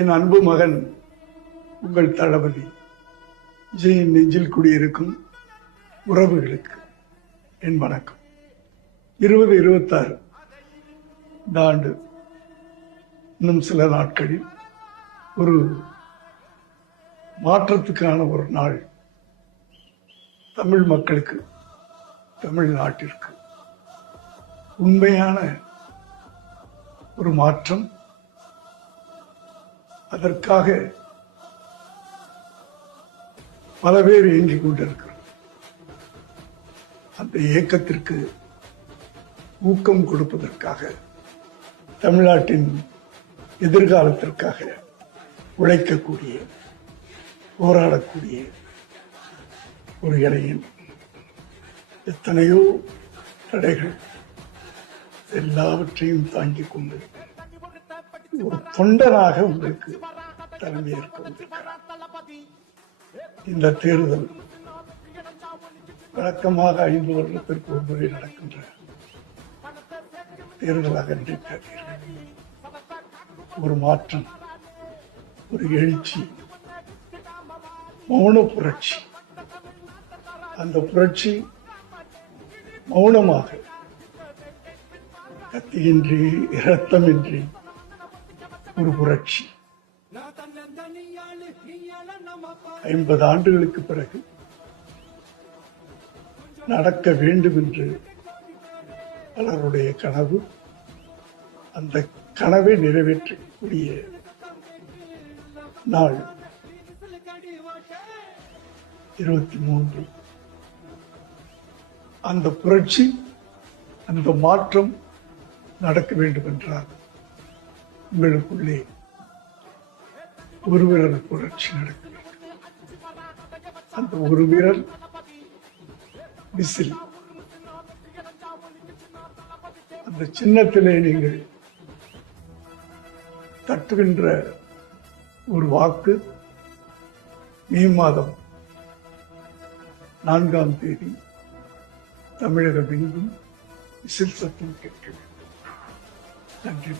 என் அன்பு மகன் உங்கள் தளபதி விஜயின் நெஞ்சில் குடியிருக்கும் உறவுகளுக்கு என் வணக்கம். 2026 இந்த ஆண்டு இன்னும் சில நாட்களில் ஒரு மாற்றத்துக்கான ஒரு நாள். தமிழ் மக்களுக்கு, தமிழ்நாட்டிற்கு உண்மையான ஒரு மாற்றம். அதற்காக பல பேர் இயங்கிக் கொண்டிருக்கிறார். அந்த இயக்கத்திற்கு ஊக்கம் கொடுப்பதற்காக, தமிழ்நாட்டின் எதிர்காலத்திற்காக உழைக்கக்கூடிய, போராடக்கூடிய ஒரு இளைஞன். எத்தனையோ தடைகள் எல்லாவற்றையும் தாங்கிக் கொண்டு ஒரு தொண்டனாக உங்களுக்கு தலைமையேற்க வந்திருக்கிறார். இந்த தேர்தல் வழக்கமாக 5 வருடத்திற்கு ஒரு முறை நடக்கின்ற தேர்தலாக நினைக்காதீர்கள். ஒரு மாற்றம், ஒரு எழுச்சி, மௌன புரட்சி. அந்த புரட்சி மௌனமாக, கத்தியின்றி, இரத்தமின்றி ஒரு புரட்சி. 50 ஆண்டுகளுக்கு பிறகு நடக்க வேண்டும் என்று பலருடைய கனவு. அந்த கனவை நிறைவேற்றக்கூடிய நாள் 23. அந்த புரட்சி, அந்த மாற்றம் நடக்க வேண்டும் என்றால் உங்களுக்குள்ளே ஒரு விரல் புரட்சி நடக்க வேண்டும். அந்த ஒரு விரல் விசில். அந்த சின்னத்திலே நீங்கள் தட்டுகின்ற ஒரு வாக்கு மே மாதம் 4ஆம் தேதி தமிழகம் எங்கும் விசில் சத்தம் கேட்க வேண்டும். நன்றி.